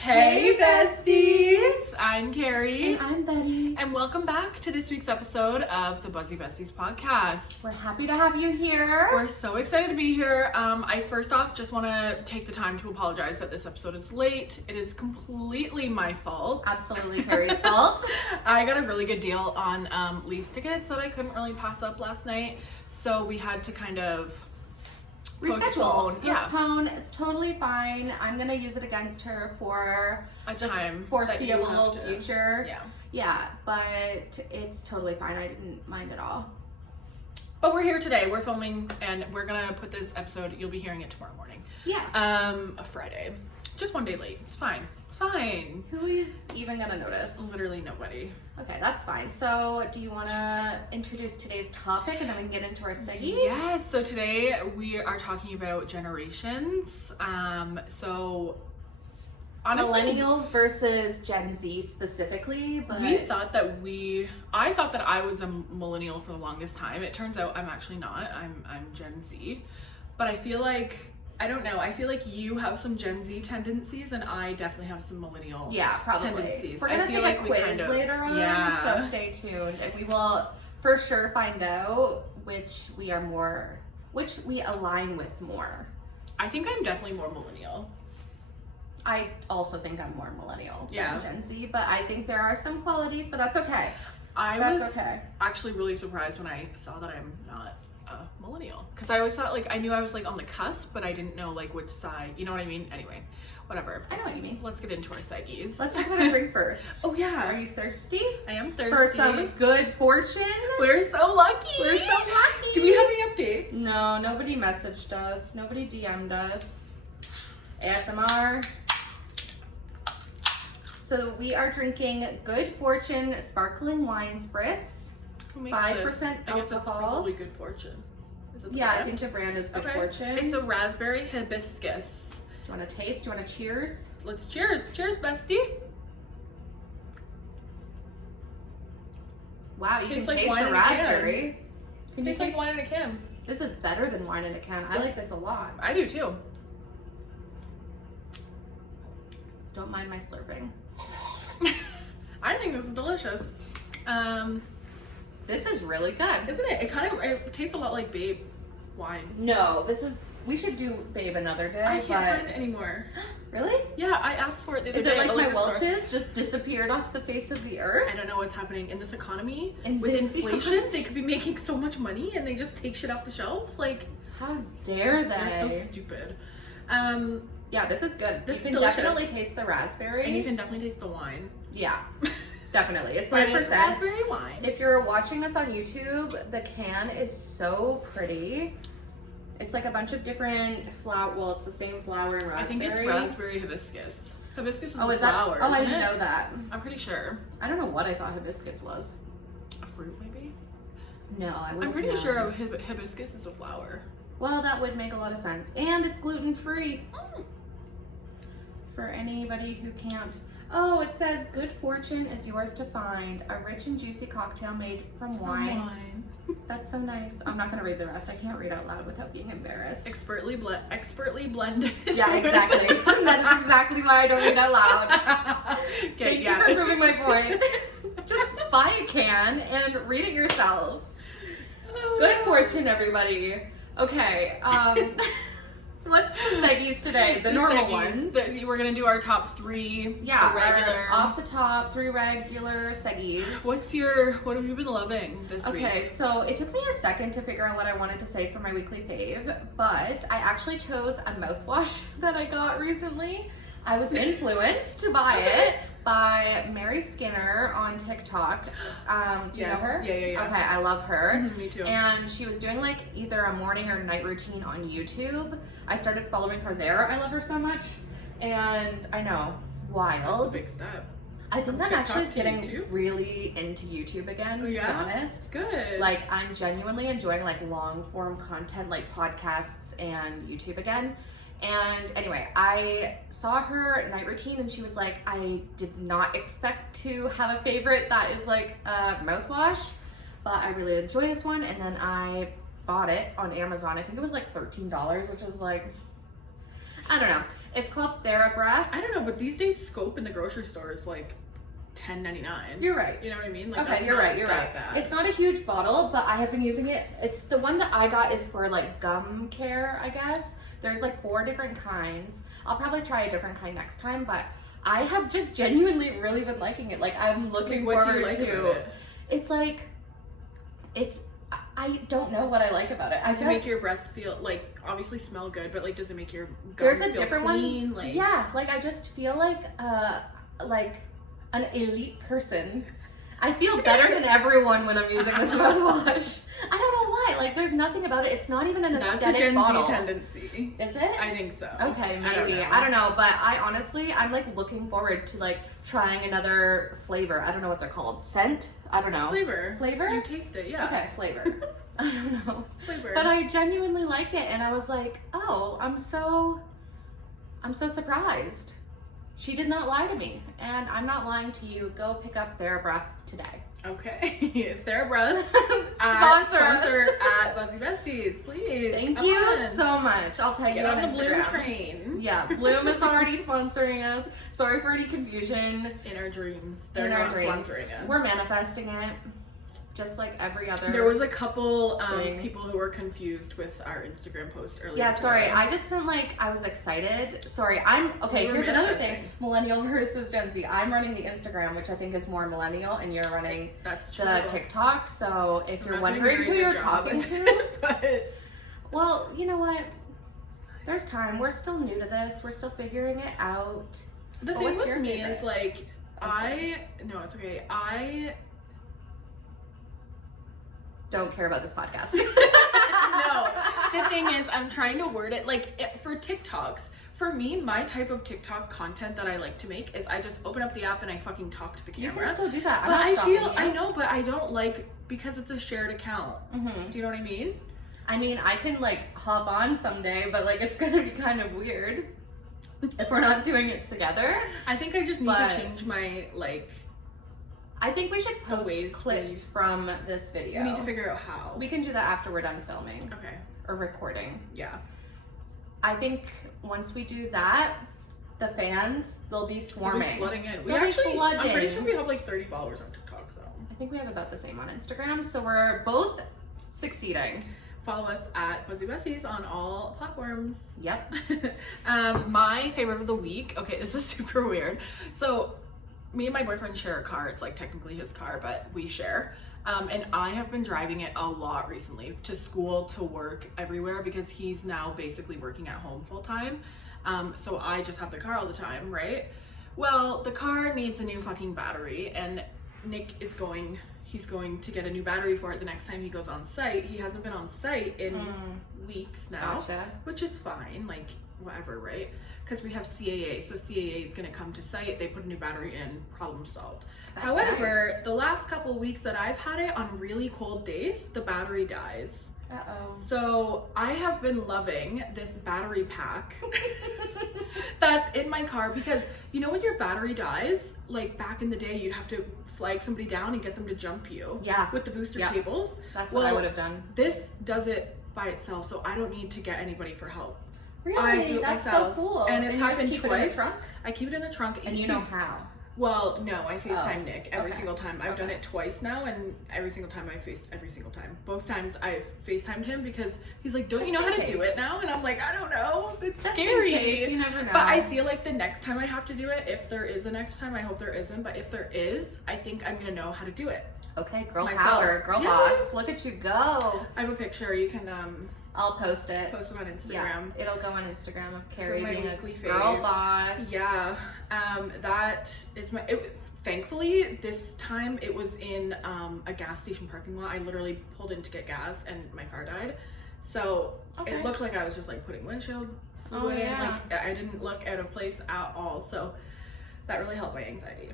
Hey besties! I'm Carrie. And I'm Betty. And welcome back to this week's episode of the Buzzy Besties podcast. We're happy to have you here. We're so excited to be here. I first off just want to take the time to apologize that this episode is late. It is completely my fault. Absolutely Carrie's fault. I got a really good deal on Leafs tickets that I couldn't really pass up last night. So we had to kind of Postpone. It's totally fine. I'm gonna use it against her for a just time foreseeable future. Yeah, but it's totally fine. I didn't mind at all. But we're here today. We're filming, and we're gonna put this episode. You'll be hearing it tomorrow morning. Yeah. A Friday. Just one day late. It's fine. It's fine. Who is even gonna notice? Literally nobody. Okay, that's fine. So, do you want to introduce today's topic, and then we can get into our seggies? Yes. So today we are talking about generations. So honestly, millennials versus Gen Z specifically, but I thought that I was a millennial for the longest time. It turns out I'm actually not. I'm Gen Z. But I feel like, I don't know, I feel like you have some Gen Z tendencies and I definitely have some millennial tendencies. We're going to take a quiz later on, so stay tuned and we will for sure find out which we align with more. I think I'm definitely more millennial. I also think I'm more millennial than Gen Z, but I think there are some qualities, but that's okay. I was actually really surprised when I saw that I'm not a millennial, because I always thought, like, I knew I was like on the cusp, but I didn't know like which side, you know what I mean? Anyway, whatever. I know what you mean. Let's get into our seggies. Let's talk about a drink first. Oh yeah. Are you thirsty? I am thirsty. For some good fortune? We're so lucky. We're so lucky. Do we have any updates? No, nobody messaged us. Nobody DM'd us. ASMR. So we are drinking Good Fortune Sparkling Wine Spritz. 5% I guess it's alcohol. probably Good Fortune. Is it the Yeah, brand? I think the brand is Good Fortune. It's a raspberry hibiscus. Do you want to taste? Do you want to cheers? Let's cheers. Cheers, bestie. Wow, you Tastes can like taste wine the in a can. raspberry. Can you Tastes like wine in a can. This is better than wine in a can. I like this a lot. I do too. Don't mind my slurping. I think this is delicious. This is really good. Isn't it? It tastes a lot like Babe wine. No, we should do Babe another day. I can't find it anymore. Really? Yeah, I asked for it the other day. Is it like at my the liquor store. Welch's just disappeared off the face of the earth? I don't know what's happening in this economy. With inflation, they could be making so much money and they just take shit off the shelves. Like, how dare they? They're so stupid. Yeah, this is good. This you is can delicious. definitely taste the raspberry. And you can definitely taste the wine. Yeah, definitely. It's 5%. It's raspberry wine. If you're watching this on YouTube, the can is so pretty. It's like a bunch of different flower. Well, it's the same flower and raspberry. I think it's raspberry hibiscus. Hibiscus is a is flower. that? Oh, I isn't didn't it? know that. I'm pretty sure. I don't know what I thought hibiscus was. A fruit, maybe? No, I wouldn't. I'm pretty sure hibiscus is a flower. Well, that would make a lot of sense. And it's gluten-free. For anybody who can't. Oh, it says Good Fortune is yours to find. A rich and juicy cocktail made from wine. That's so nice. I'm not going to read the rest. I can't read out loud without being embarrassed. Expertly blended. Yeah, exactly. That is exactly why I don't read out loud. Thank you for proving my point. Just buy a can and read it yourself. Good Fortune, everybody. Okay, what's the seggies today? The normal ones. We're gonna do our top 3. Yeah, regular. Off the top 3 regular seggies. What have you been loving this week? Okay, so it took me a second to figure out what I wanted to say for my weekly fave, but I actually chose a mouthwash that I got recently. I was influenced to buy it by Mary Skinner on TikTok. Do you know her? Yeah. Okay, I love her. Me too. And she was doing like either a morning or night routine on YouTube. I started following her there. I love her so much. And I know, wild. Big step. I think I'm TikTok actually to getting YouTube? really into YouTube again, to be honest. Good. Like, I'm genuinely enjoying like long form content like podcasts and YouTube again. And anyway, I saw her night routine and she was like, I did not expect to have a favorite that is like a mouthwash, but I really enjoy this one. And then I bought it on Amazon. I think it was like $13, which was like, I don't know. It's called TheraBreath. I don't know, but these days Scope in the grocery store is like $10.99. You're right. You know what I mean? Like, Okay, you're right. bad. It's not a huge bottle, but I have been using it. It's the one that I got is for like gum care, I guess. There's like 4 different kinds. I'll probably try a different kind next time, but I have just genuinely really been liking it. Like, I'm looking What forward do you like to about it? It's like, I don't know what I like about it. Does it make your breath feel, like, obviously smell good, but like, does it make your gums there's a feel different clean? one. Like, Yeah, like I just feel like an elite person. I feel better than everyone when I'm using this mouthwash. I don't know why. Like, there's nothing about it. It's not even an that's aesthetic a Gen bottle. Z tendency. Is it? I think so. Okay, maybe. I don't know, but I honestly, I'm like looking forward to like trying another flavor. I don't know what they're called. Scent? I don't know. Flavor. Flavor? You taste it, yeah. Okay, flavor. I don't know. Flavor. But I genuinely like it, and I was like, oh, I'm so surprised. She did not lie to me, and I'm not lying to you. Go pick up TheraBreath today. Okay. TheraBreath. Sponsor us. at Buzzy Besties, please. Thank Come you on. so much. I'll tag Get you on on the Bloom Instagram. train. Yeah, Bloom is already sponsoring us. Sorry for any confusion. In our dreams. They're In our not dreams. sponsoring us. We're manifesting it. Just like every other. There was a couple thing. people who were confused with our Instagram post earlier. Yeah, sorry. today. I just meant like I was excited. Sorry, okay. We were Here's another thing: manifesting. millennial versus Gen Z. I'm running the Instagram, which I think is more millennial, and you're running That's true. the TikTok. So if I'm you're not doing a wondering very who good you're job talking with to, it, but well, you know what? There's time. We're still new to this. We're still figuring it out. the But thing what's with your me favorite? is like no, it's okay. Don't care about this podcast. No, the thing is, I'm trying to word it like for TikToks. For me, my type of TikTok content that I like to make is I just open up the app and I fucking talk to the You camera. can still do that. I'm But not I stopping feel, you. I know, but I don't like because it's a shared account. Mm-hmm. Do you know what I mean? I mean, I can like hop on someday, but like it's gonna be kind of weird if we're not doing it together. I think I just need But- to change my like. I think we should post ways clips we- from this video. We need to figure out how. We can do that after we're done filming Okay. or recording. Yeah. I think once we do that, the fans, they'll be We'll be swarming. flooding in. We They'll be actually, I'm pretty flooding. sure we have like 30 followers on TikTok, so I think we have about the same on Instagram, so we're both succeeding. follow us at Buzzy Besties on all platforms. Yep. My favorite of the week. Okay, this is super weird. So, me and my boyfriend share a car. It's like technically his car, but we share. And I have been driving it a lot recently to school, to work, everywhere because he's now basically working at home full time. So I just have the car all the time, right? Well, the car needs a new fucking battery, and Nick is he's going to get a new battery for it the next time he goes on site. He hasn't been on site in weeks now, Gotcha. which is fine, like whatever, right? Because we have CAA, so CAA is going to come to site, they put a new battery in, problem solved. That's However, nice. the last couple weeks that I've had it, on really cold days, the battery dies. Uh-oh. So I have been loving this battery pack that's in my car because you know when your battery dies, like back in the day, you'd have to flag somebody down and get them to jump you. Yeah. With the booster Yeah. cables. That's what I would have done. This does it by itself, so I don't need to get anybody for help. I Really? do it That's myself. so cool. And it's you just happened keep it in the twice. trunk? I keep it in the trunk. And you know how? Well, no, I FaceTime Oh, Nick every okay. single time. I've done Okay. it twice now, and every single time both times I've FaceTimed him because he's like, don't you Just know how in to do case. it now? And I'm like, I don't know. It's Just scary. in case, you never know. But I feel like the next time I have to do it, if there is a next time, I hope there isn't, but if there is, I think I'm gonna know how to do it. Okay, girl myself. power, girl Yes. boss. Look at you go. I have a picture. You can I'll post it. post it on Instagram. Yeah, it'll go on Instagram of Carrie my being a weekly girl fave. boss. Yeah, that is thankfully, this time it was in a gas station parking lot. I literally pulled in to get gas and my car died. So Okay. it looked like I was just like putting windshield fluid in. yeah. Like I didn't look out of place at all. So that really helped my anxiety.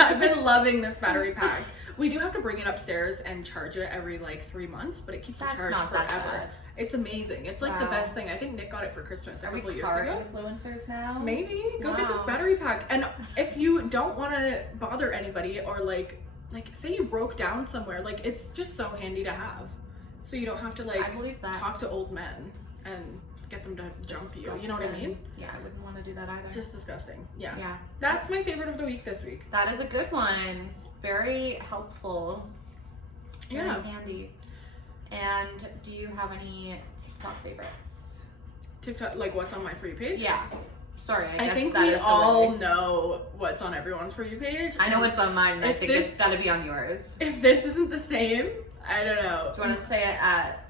I've been loving this battery pack. We do have to bring it upstairs and charge it every like 3 months, but it keeps the That's charge not that forever. bad. It's amazing. It's like the Wow. best thing. I think Nick got it for Christmas a Are we couple years car ago. influencers now? Maybe go get this Wow. battery pack. And if you don't want to bother anybody, or like say you broke down somewhere, like it's just so handy to have, so you don't have to I believe that. talk to old men and get them to jump you. You know what I mean? Yeah, I wouldn't want to do that either. Just disgusting. Yeah. Yeah. That's my favorite of the week this week. That is a good one. Very helpful. Very Yeah. handy. And do you have any TikTok favorites? TikTok, like what's on my free page? Yeah. Sorry, I I guess think that we is the all way. know what's on everyone's for you page. I know what's on mine, and I If think this- it's got to be on yours. If this isn't the same, I don't know. Do you want to say it at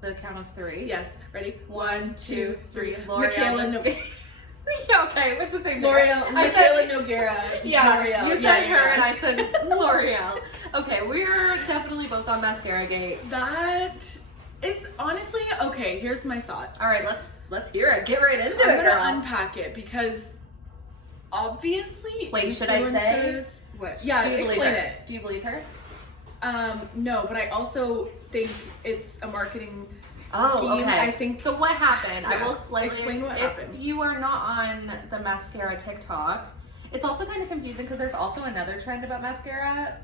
the count of 3? Yes. Ready? 1, 2, 3. L'Oreal. Michaela No- Yeah, okay, what's the same thing? L'Oreal. I said, Michaela Noguera. yeah, L'Oreal. you said Yeah, her yeah. and I said L'Oreal. Okay, we're definitely both on Mascara Gate. That is honestly okay. Here's my thoughts. All right, let's hear it. Get right into I'm it, gonna girl. unpack it because obviously. Wait, should I say? influencers- What? Yeah, Do you believe explain her? it. Do you believe her? No, but I also think it's a marketing Oh, scheme. okay. I think So what happened? I Yeah, will slightly explain what if happened. you are not on the mascara TikTok, it's also kind of confusing because there's also another trend about mascara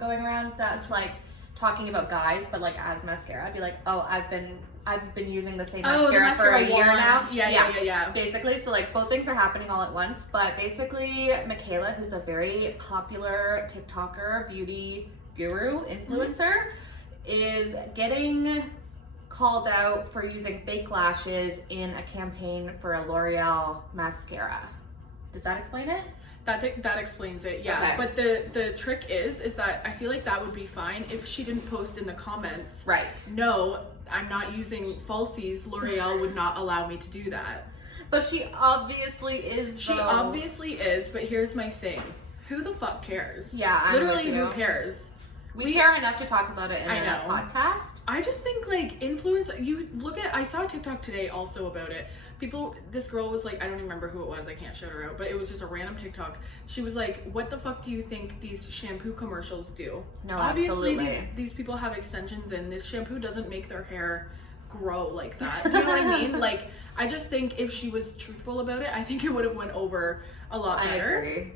going around that's like talking about guys, but like as mascara. I'd be like, oh, I've been using the same the mascara for a year wand. now. Yeah. Basically, so like both things are happening all at once, but basically Michaela, who's a very popular TikToker, beauty guru, influencer, is getting called out for using fake lashes in a campaign for a L'Oreal mascara. Does that explain it? That explains it, yeah. Okay. But the trick is that I feel like that would be fine if she didn't post in the comments. Right. No, I'm not using falsies. L'Oreal would not allow me to do that. But she obviously is. She though. obviously is, but here's my thing. Who the fuck cares? Yeah, I'm literally, with you. who cares? We care enough to talk about it in I a know. podcast. I just think like you look at, I saw a TikTok today also about it. This girl was like, I don't even remember who it was, I can't shout her out, but it was just a random TikTok. She was like, what the fuck do you think these shampoo commercials do? No, Obviously, absolutely. these people have extensions in. This shampoo doesn't make their hair grow like that. Do you know what I mean? Like, I just think if she was truthful about it, I think it would have went over a lot I better. agree.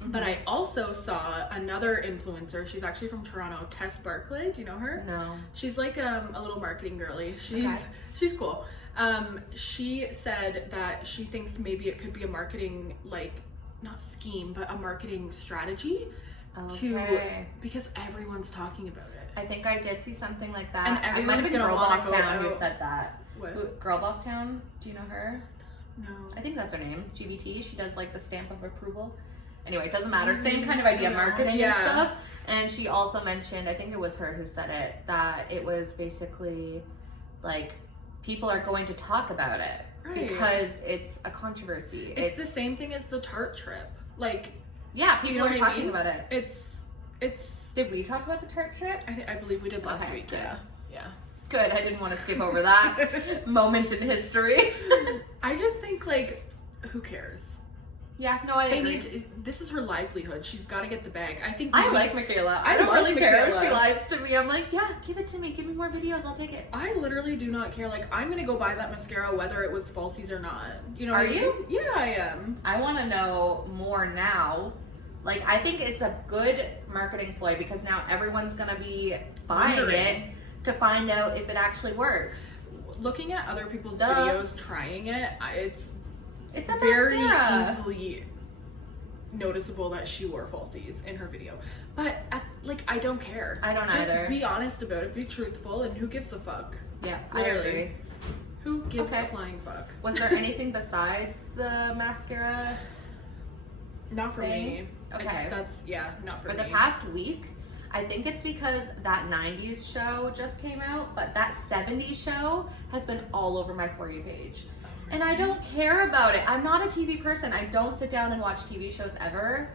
But I also saw another influencer. She's actually from Toronto, Tess Barclay. Do you know her? No. She's like a little marketing girly. Okay. She's cool. She said that she thinks maybe it could be a marketing, like, not scheme, but a marketing strategy Okay. because everyone's talking about it. I think I did see something like that. And It might everyone's have been gonna Girl wanna Boss go Town who out. said that. What? Girl Boss Town, do you know her? No. I think that's her name. GBT. She does like the stamp of approval. Anyway, it doesn't matter. Same kind of idea, marketing and Yeah. stuff. And she also mentioned, I think it was her who said it, that it was basically like people are going to talk about it Right. because it's a controversy. It's the same thing as the Tarte trip. Like, Yeah, people you know are what I talking mean? about it. It's. Did we talk about the Tarte trip? I believe we did last Okay, week. good. Yeah. Good. I didn't want to skip over that moment in history. I just think like, who cares? Yeah, no, I They agree. need to, this is her livelihood. She's got to get the bag. I think I maybe- like Michaela. I I don't love really care if Michaela. she lies to me. I'm like, yeah, give it to me. Give me more videos. I'll take it. I literally do not care. Like, I'm gonna go buy that mascara whether it was falsies or not. You know? Are what I mean? you? Yeah, I am. I want to know more now. Like, I think it's a good marketing ploy because now everyone's going to be buying Wondering. it to find out if it actually works. Looking at other people's Duh. videos trying it, It's a very mascara. easily noticeable that she wore falsies in her video. But I don't care. I don't Just either. be honest about it. Be truthful, and who gives a fuck? Yeah, I Literally. agree. Who gives Okay. a flying fuck? Was there anything besides the mascara? Not for Thing? me. Okay. Not for For me. the past week, I think it's because that 90s show just came out, but that 70s show has been all over my For You page. And I don't care about it. I'm not a TV person. I don't sit down and watch TV shows ever.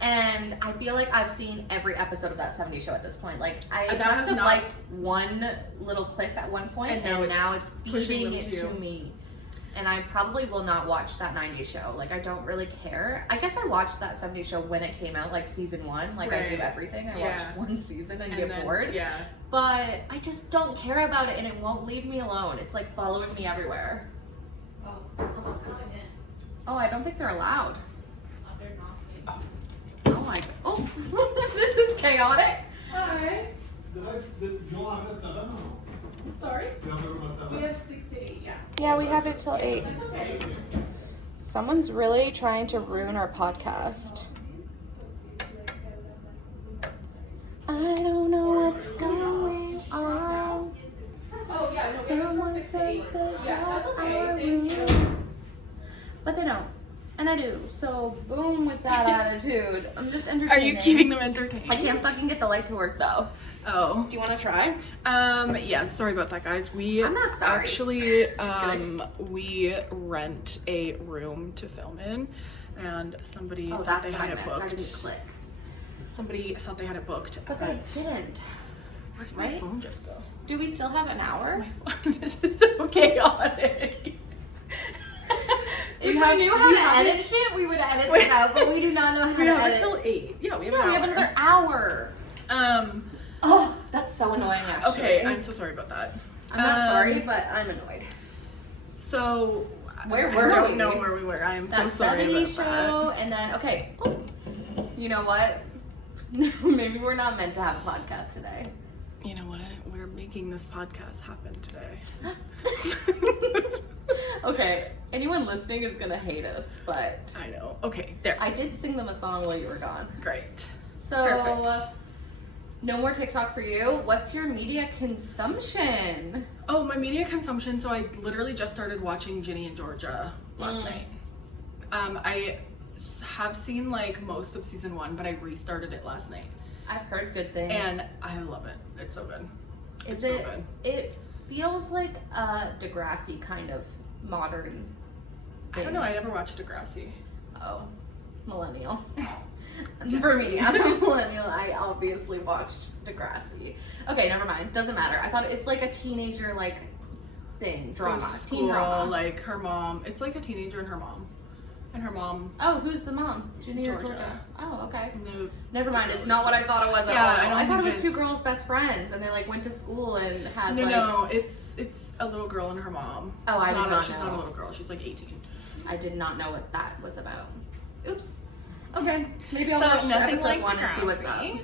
And I feel like I've seen every episode of that 70s show at this point. Like, I That must has have not- liked one little clip at one point, And and now now it's it's pushing feeding them it to to you. me. And I probably will not watch that 90s show. Like, I don't really care. I guess I watched that 70s show when it came out, like season 1. Like, I do Right. everything. I Yeah. watch one season and, And get then- bored. Yeah. But I just don't care about it, and it won't leave me alone. It's like following me everywhere. Oh, someone's coming in. Oh, I don't think they're allowed. Oh, they're not. Oh my. Oh, this is chaotic. Hi. You don't have it at 7 or no? Sorry. You have it at 7? We have 6 to 8. Yeah. Yeah, we have it till 8. Someone's really trying to ruin our podcast. I don't know what's going on. Someone says they have our room, but they don't. And I do. So boom with that attitude. I'm just entertaining. Are you keeping them entertained? I can't fucking get the light to work though. Oh. Do you want to try? Yes, sorry about that, guys. I'm not sorry. Actually, we rent a room to film in, and somebody Oh, thought that's they what had I it missed. I booked. didn't click. Somebody thought they had it booked. But they didn't. Where did my Right? phone just go? Do we still have an hour? My phone. This is so chaotic. If we knew how to edit shit, we would edit this out, but we do not know how We to have edit. until 8. Yeah, we have Yeah, an we hour. have another hour. Oh, that's so annoying, actually. Okay, I'm so sorry about that. I'm not sorry, but I'm annoyed. So, Where I were don't we? know where we were. I am That so sorry 70s about show, and then, okay. You know what? Maybe we're not meant to have a podcast today. that. You know what? We're making this podcast happen today. Okay, anyone listening is gonna hate us, but I know. Okay, there. I did sing them a song while you were gone. Great. So, Perfect. no more TikTok for you. What's your media consumption? Oh, my media consumption. So I literally just started watching Ginny and Georgia last night. I have seen like most of season 1, but I restarted it last night, I've heard good things. and I love it. It's so good. Is It's it? so good. It feels like a Degrassi kind of modern. I don't know. I never watched Degrassi. Oh, millennial. For me, I'm a millennial. I obviously watched Degrassi. Okay, never mind. Doesn't matter. I thought it's like a teenager like thing, drama, Goes to teen school, drama. Like her mom. It's like a teenager and her mom. And her mom. Oh, who's the mom? Ginny or Georgia. Georgia? Oh, okay. No, Never mind. It's not what I thought it was at Yeah, all. I don't I thought it think was two it's- girls' best friends, and they like went to school and had No, like. no, it's a little girl and her mom. Oh, I It's did not She's know. not a little girl. She's like 18. I did not know what that was about. Oops. Okay, maybe I'll So watch nothing episode like 1 and see what's up. Degrassi.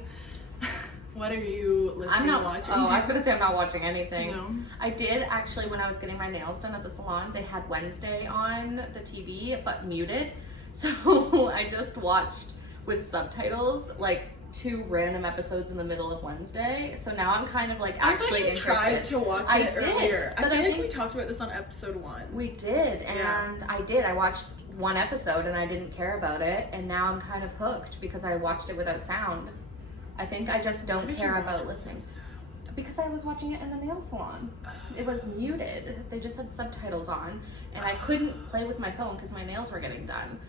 What are you listening I'm not to watching? Oh, I was gonna say I'm not watching anything. No. I did actually when I was getting my nails done at the salon. They had Wednesday on the TV, but muted. So I just watched with subtitles like 2 random episodes in the middle of Wednesday. So now I'm kind of like I thought actually you interested. tried to watch I it did, earlier. I but feel I like think- we talked about this on episode 1. We did, Yeah. and I did. I watched 1 episode and I didn't care about it, and now I'm kind of hooked because I watched it without sound. I think I just Why don't did you care watch about it listening. Because I was watching it in the nail salon. It was muted. They just had subtitles on, and I couldn't play with my phone because my nails were getting done.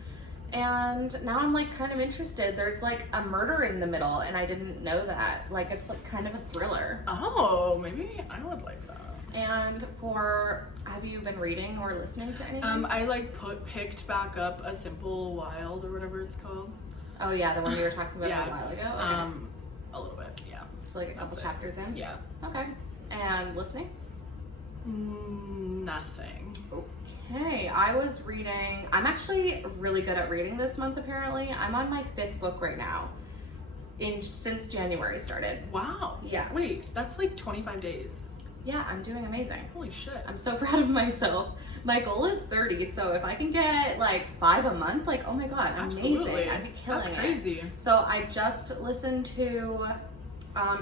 And now I'm like kind of interested. There's like a murder in the middle, and I didn't know that. Like it's like kind of a thriller. Oh, maybe I would like that. And have you been reading or listening to anything? I like picked back up A Simple Wild or whatever it's called. Oh yeah, the one we were talking about Yeah. a while ago. Okay. A little bit, yeah. So like a couple that's it. chapters in. Yeah. Okay. And listening. Nothing. Okay, I was reading. I'm actually really good at reading this month. Apparently, I'm on my 5th book right now. Since January started. Wow. Yeah. Wait, that's like 25 days. Yeah, I'm doing amazing. Holy shit. I'm so proud of myself. My goal is 30, so if I can get like 5 a month, like oh my god, amazing! Absolutely. I'd be killing That's it. crazy. So I just listened to,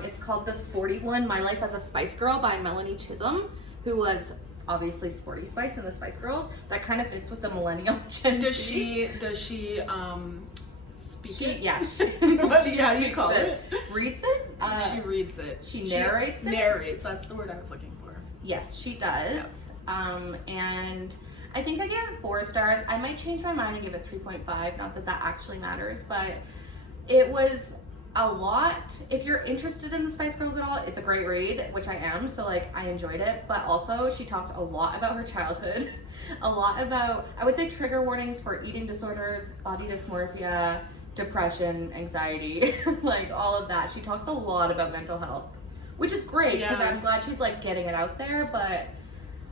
it's called The Sporty One: My Life as a Spice Girl by Melanie Chisholm, who was obviously Sporty Spice in the Spice Girls. That kind of fits with the millennial Gen Does Z. she speak She, it? yeah, she, How do you speaks call it? Reads it? She reads it. she narrates it? Narrates, that's the word I was looking for. Yes, she does. And I think I give it 4 stars. I might change my mind and give it 3.5. Not that that actually matters, but it was a lot. If you're interested in the Spice Girls at all, it's a great read, which I am. So like I enjoyed it. But also she talks a lot about her childhood, a lot about, I would say, trigger warnings for eating disorders, body dysmorphia, depression, anxiety, like all of that. She talks a lot about mental health, which is great because Yeah. I'm glad she's like getting it out there, but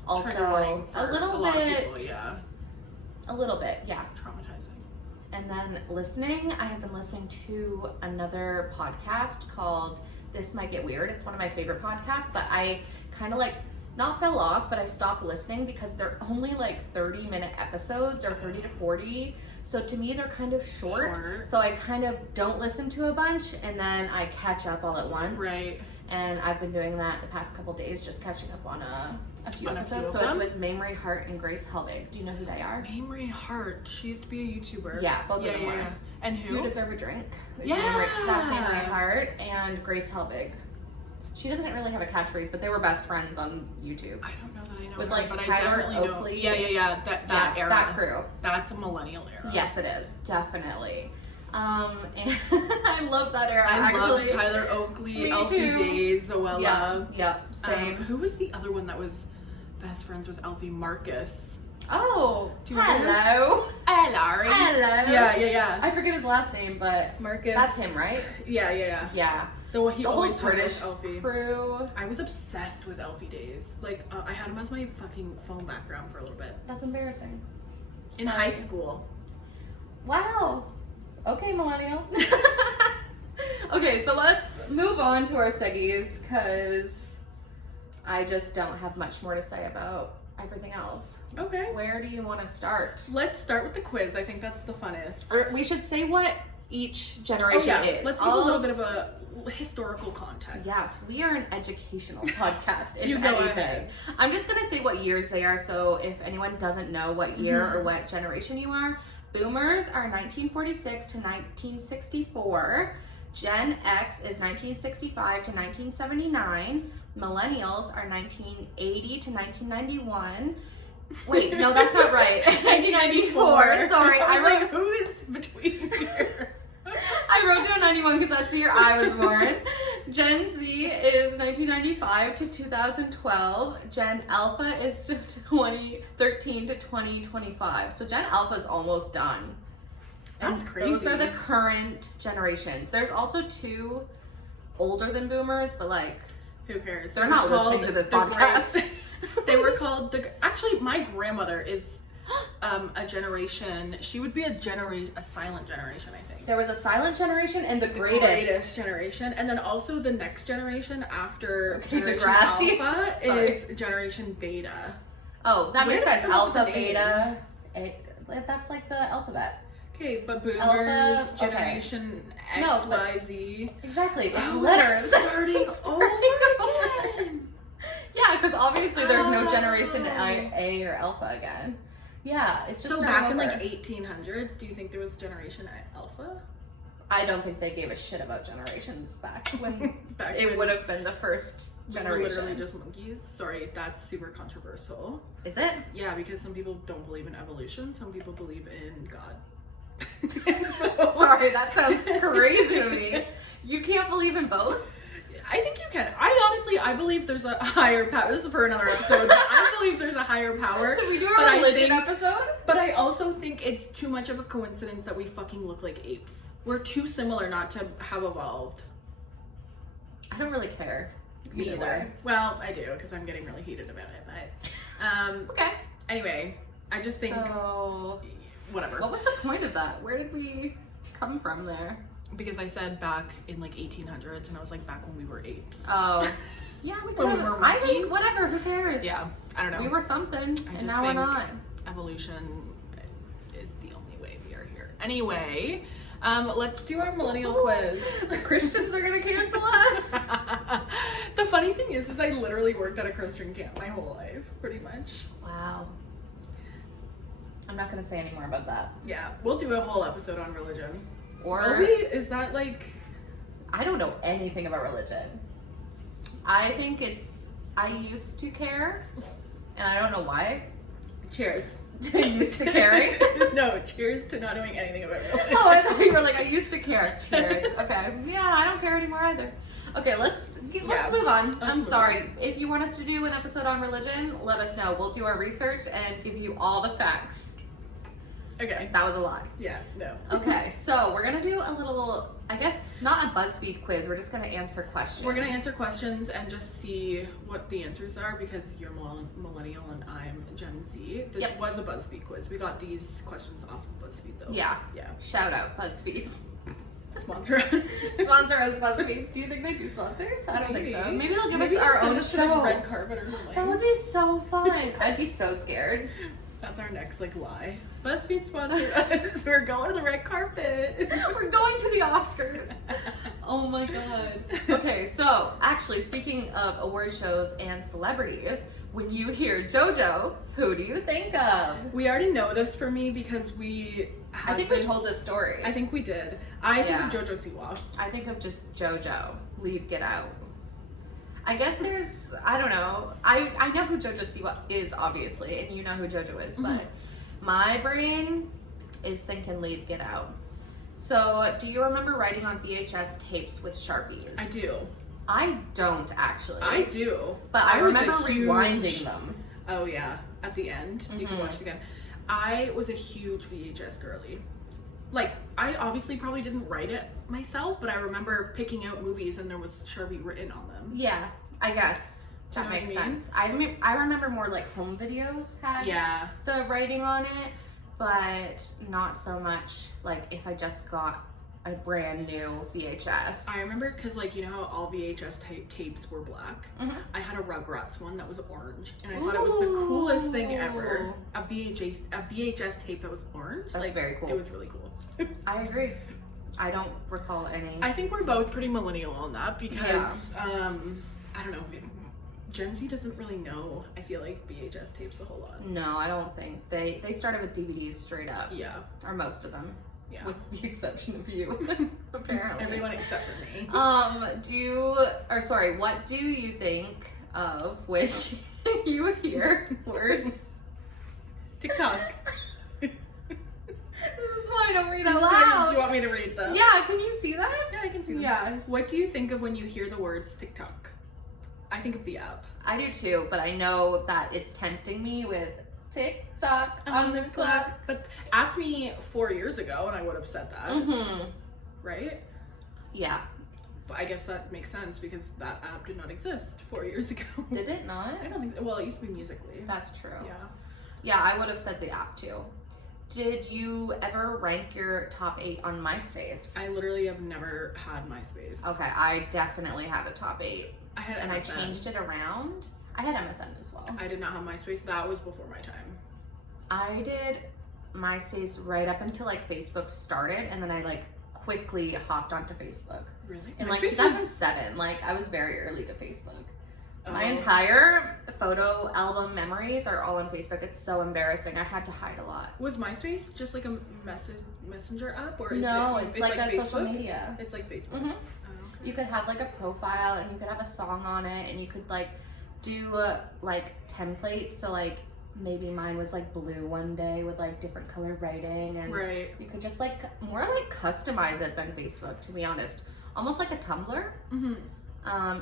also Trigger warning for a little lot of bit, people, yeah. a little bit, yeah. Traumatizing. And then listening, I have been listening to another podcast called This Might Get Weird. It's one of my favorite podcasts, but I kind of like not fell off, but I stopped listening because they're only like 30-minute episodes or 30 to 40. So to me, they're kind of short. So I kind of don't listen to a bunch and then I catch up all at once. Right. And I've been doing that the past couple days, just catching up on a few On a episodes. few So of it's them? with Mamrie Hart and Grace Helbig. Do you know who they are? Mamrie Hart. She used to be a YouTuber. Yeah, both of them were. Yeah. And You who? Deserve a Drink. is Yeah. That's Mamrie Hart and Grace Helbig. She doesn't really have a catchphrase, but they were best friends on YouTube. I don't know that I know With, her, like, but Tyler I definitely Oakley. know. Yeah. That era. That crew. That's a millennial era. Yes, it is. Definitely. And I love that era, I actually. loved Tyler Oakley, Me Elfie too. Days, Zoella. Yep, same. Who was the other one that was best friends with Elfie? Marcus. Oh, Do you remember hello. Larry. Hello. Yeah. I forget his last name, but Marcus. that's him, right? Yeah. Yeah. The one he The whole always had British with Elfie. crew. I was obsessed with Elfie Days. Like, I had him as my fucking phone background for a little bit. That's embarrassing. In Sorry. high school. Wow. Okay, millennial. Okay, so let's move on to our seggies because I just don't have much more to say about everything else. Okay. Where do you want to start? Let's start with the quiz. I think that's the funnest. Or we should say what each generation is. Let's give a little bit of a historical context. Yes, we are an educational podcast, if You go anything. ahead. I'm just going to say what years they are, so if anyone doesn't know what year or what generation you are, Boomers are 1946 to 1964. Gen X is 1965 to 1979. Millennials are 1980 to 1991. Wait, no, that's not right. 1994. Sorry, I was like, who is between here? I wrote down 91 because that's the year I was born. Gen Z is 1995 to 2012. Gen Alpha is 2013 to 2025. So Gen Alpha is almost done. That's And crazy. Those are the current generations. There's also two older than Boomers, but like Who cares? they're not listening to this podcast. They were called actually, my grandmother is a generation. She would be a silent generation, I think. There was a silent generation and the The greatest. generation, and then also the next generation after Okay, Generation Degrassi. Alpha Sorry. is Generation Beta. Oh, that Where makes did sense. they come up with Alpha, the Beta. That's like the alphabet. Okay, but Boomers, Alpha, okay. Generation X, No, but- Y, Z. Exactly. It's Oh, letters. it's starting It's over starting again. Yeah, because obviously there's no Oh. generation A or Alpha again. Yeah, it's just So starting back in over. like 1800s, do you think there was Generation Alpha? I don't think they gave a shit about generations back when Back it when would have been the first we were generation. literally just monkeys. Sorry, that's super controversial. Is it? Yeah, because some people don't believe in evolution. Some people believe in God. Sorry, that sounds crazy to me. You can't believe in both? I think you can. I believe there's a higher power. This is for another episode. But I believe there's a higher power. Should we do But a I religion think- episode? But I also think it's too much of a coincidence that we fucking look like apes. We're too similar not to have evolved. I don't really care. Me Either either. way. Well, I do because I'm getting really heated about it. But Okay. anyway, I just think So, whatever. what was the point of that? Where did we come from there? Because I said back in like 1800s, and I was like back when we were apes. Oh. Yeah, we When could we have. were I think monkeys? whatever. Who cares? Yeah, I don't know. We were something, and just now we're think- not. Evolution is the only way we are here. Anyway, let's do our millennial quiz. The Christians are gonna cancel us. The funny thing is I literally worked at a Christian camp my whole life, pretty much. Wow. I'm not gonna say any more about that. Yeah, we'll do a whole episode on religion. Or Will we? Is that like? I don't know anything about religion. I think I used to care, and I don't know why. Cheers. I used to caring. No, cheers to not knowing anything about religion. Oh, I thought you were like, I used to care. Cheers. Okay. Yeah, I don't care anymore either. Okay, let's move on. Let's I'm move sorry. on. If you want us to do an episode on religion, let us know. We'll do our research and give you all the facts. Okay. That was a lot. Yeah. No. Okay, so we're gonna do a little, I guess, not a BuzzFeed quiz. We're just gonna answer questions. We're gonna answer questions and just see what the answers are because you're millennial and I'm Gen Z. This Yep. was a BuzzFeed quiz. We got these questions off of BuzzFeed though. Yeah. Yeah. Shout out BuzzFeed. Sponsor us. Sponsor us, BuzzFeed. Do you think they do sponsors? I don't think so. Maybe they'll give us Maybe our they'll own send us to, show. like, red carpet or something. That would be so fun. I'd be so scared. That's our next like lie. BuzzFeed sponsored us. We're going to the red carpet. We're going to the Oscars. Oh my god. Okay, so actually, speaking of award shows and celebrities, when you hear JoJo, who do you think of? We already know this for me because we I think we told this story. I think we did. I think Yeah. of JoJo Siwa. I think of just JoJo. Leave, get out. I guess there's, I don't know. I know who JoJo Siwa is, obviously, and you know who JoJo is, but my brain is thinking leave, get out. So, do you remember writing on VHS tapes with Sharpies? I do. I don't, actually. I do. But I was a remember huge- rewinding them. Oh yeah, at the end, so you can watch it again. I was a huge VHS girly. Like, I obviously probably didn't write it myself, but I remember picking out movies and there was Sharpie written on them. Yeah, I guess. Do you That know makes what I mean? sense. I remember more like home videos had Yeah. the writing on it, but not so much like if I just got a brand new VHS. I remember because, like, you know how all VHS tapes were black? Mhm. I had a Rugrats one that was orange, and I thought it was the coolest thing ever. Ooh. A VHS tape that was orange. That's like, very cool. It was really cool. I agree. I don't recall any. I think we're both pretty millennial on that because, I don't know, Gen Z doesn't really know, I feel like, VHS tapes a whole lot. No, I don't think. They started with DVDs straight up. Yeah. Or most of them. Yeah. With the exception of you, apparently. Everyone except for me. What do you think of when you hear words? TikTok. This is why I don't read out Do loud. you want me to read them? Yeah, can you see that? Yeah, I can see them. Yeah. What do you think of when you hear the words TikTok? I think of the app. I do too, but I know that it's tempting me with TikTok on the clock. But ask me 4 years ago and I would have said that, Mm-hmm. right? Yeah. But I guess that makes sense because that app did not exist 4 years ago. Did it not? I don't think, well, it used to be Musical.ly. That's true. Yeah. Yeah, I would have said the app too. Did you ever rank your top 8 on MySpace? I literally have never had MySpace. Okay, I definitely had a top 8. I had And MSN. I changed it around. I had MSN as well. I did not have MySpace. That was before my time. I did MySpace right up until like Facebook started, and then I like quickly hopped onto Facebook. Really? In like MySpace was- 2007, like I was very early to Facebook. My Oh. entire photo album memories are all on Facebook. It's so embarrassing. I had to hide a lot. Was MySpace just like a messenger app, or is No, it? it's like a social Facebook? media. It's like Facebook. Mhm. Oh, okay. You could have like a profile, and you could have a song on it, and you could like do like templates. So like maybe mine was like blue one day with like different colored writing, and Right. you could just like more like customize it than Facebook, to be honest. Almost like a Tumblr. Mm-hmm.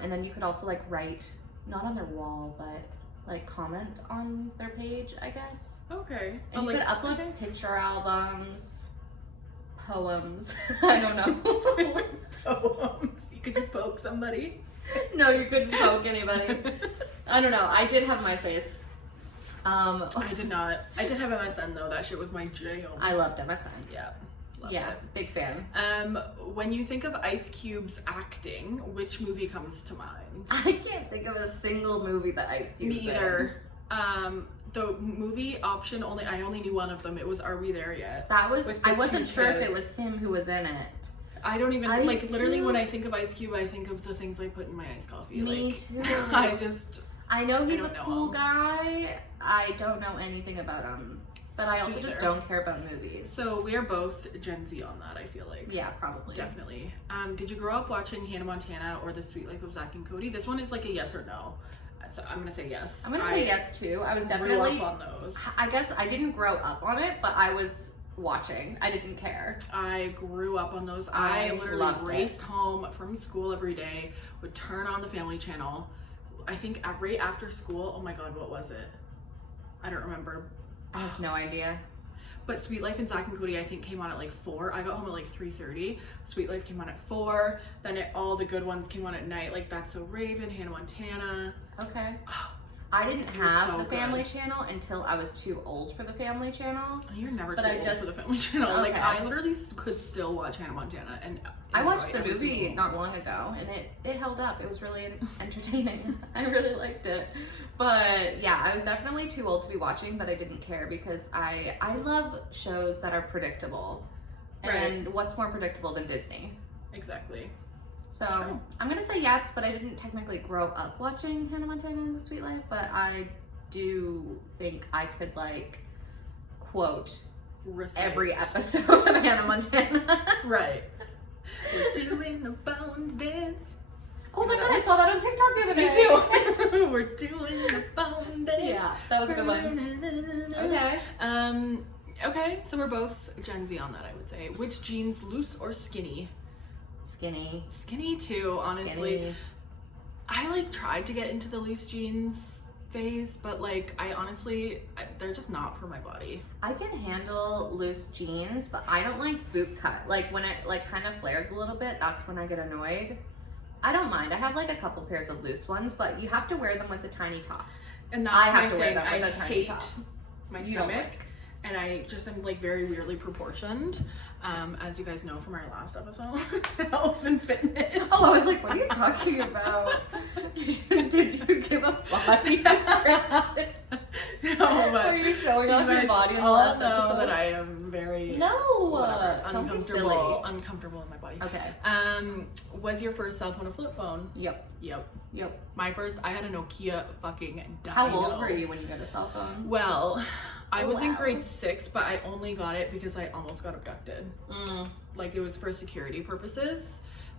And then you could also like write, not on their wall, but like comment on their page, I guess. Okay. And Oh, you like- could upload picture albums, poems. I don't know. Poems. You could poke somebody. No, you couldn't poke anybody. I don't know. I did have MySpace. I did not. I did have MSN though. That shit was my jam. I loved MSN. Yeah. Love Yeah, it. big fan. When you think of Ice Cube's acting, which movie comes to mind? I can't think of a single movie that Ice Cube's Me either. The movie option I only knew one of them. It was Are We There Yet? That was, With the I wasn't two sure if it kids. was him who was in it. I don't even Ice like literally when Cube? I think of Ice Cube, I think of the things I put in my iced coffee. Me like, too. I know he's don't a know cool him. guy. I don't know anything about him. But I also just either. don't care about movies. So we are both Gen Z on that. I feel like. yeah, probably. Definitely. Did you grow up watching Hannah Montana or The Sweet Life of Zack and Cody? This one is like a yes or no. So I'm gonna say yes. I'm gonna say yes too. I was Grew definitely. up on those. I guess I didn't grow up on it, but I was watching. I didn't care. I grew up on those. I I literally loved it. raced home from school every day, would turn on the Family Channel. I think right after school, oh my god, what was it? I don't remember. I have no idea. But Sweet Life and Zack and Cody, I think, came on at like 4. I got home at like 3:30. Sweet Life came on at 4. Then all the good ones came on at night, like That's So Raven, Hannah Montana. Okay. I didn't It was have so the Family good. Channel until I was too old for the Family Channel. You're never too But I old just- for the Family Channel. Like, Okay. I literally could still watch Hannah Montana, and I watched enjoy the every movie single not long ago, and it held up. It was really entertaining. I really liked it. But yeah, I was definitely too old to be watching, but I didn't care because I love shows that are predictable. Right. And what's more predictable than Disney? Exactly. So True. I'm gonna say yes, but I didn't technically grow up watching Hannah Montana and the Sweet Life, but I do think I could like quote Recite. every episode of Hannah Montana. Right. We're doing the bones dance. Oh my god, I saw that on TikTok the other Me day. too. We're doing the bone dance. Yeah, that was a good one. Okay. Okay, so we're both Gen Z on that, I would say. Which jeans, loose or skinny? Skinny. Skinny too, honestly. Skinny. I like tried to get into the loose jeans phase, but like they're just not for my body. I can handle loose jeans, but I don't like boot cut. Like when it like kind of flares a little bit, that's when I get annoyed. I don't mind. I have like a couple pairs of loose ones, but you have to wear them with a tiny top. And that's I have my to wear thing. them with I a tiny hate top. my You don't stomach. like. And I just am like very weirdly proportioned, as you guys know from our last episode, health and fitness. Oh, I was like, what are you talking about? Did you give a body description? No, but Were you showing off your guys body in the all last know episode? that I am very No, don't be silly. uncomfortable in my body. Okay. Was your first cell phone a flip phone? Yep. Yep. My first, I had a Nokia fucking Dino. How old were you when you got a cell phone? Well, I Oh, was in wow. grade 6, but I only got it because I almost got abducted. Like, it was for security purposes.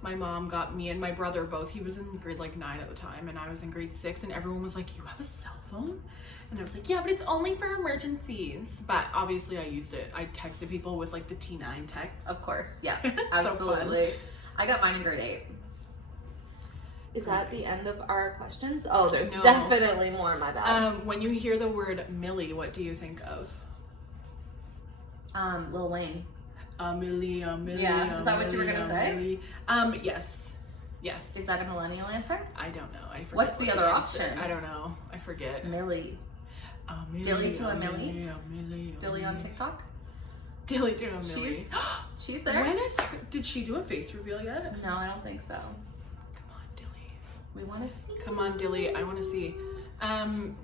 My mom got me and my brother both. He was in grade like 9 at the time, and I was in grade 6, and everyone was like, "You have a cell phone?" And I was like, "Yeah, but it's only for emergencies." But obviously I used it. I texted people with like the T9 text. Of course, yeah, So absolutely. I got mine in grade 8. Is that the end of our questions? Oh, there's No. definitely more, my bad. When you hear the word Millie, what do you think of? Lil Wayne. Millie, Yeah, is that what you were gonna say? Millie. Yes. Is that a millennial answer? I don't know. I forget. What's the what other answer- option? I don't know. I forget. Millie. Dilly to a Millie? Dilly on TikTok? Dilly to a Millie. She's there? Did she do a face reveal yet? No, I don't think so. Come on, Dilly. We want to see. Come on, Dilly. I want to see.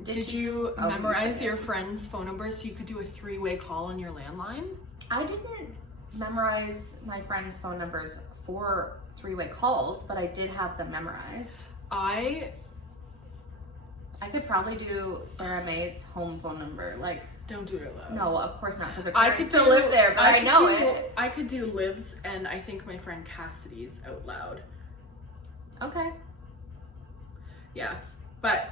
Did you Oh, you memorize said your it. friends' phone numbers so you could do a 3-way call on your landline? I didn't memorize my friends' phone numbers for 3-way calls, but I did have them memorized. I could probably do Sarah May's home phone number. Like, Don't do it out loud. no, of course not, because her I parents could still do- live there, but I could know do- it. I could do Liv's and I think my friend Cassidy's out loud. Okay. Yeah. But,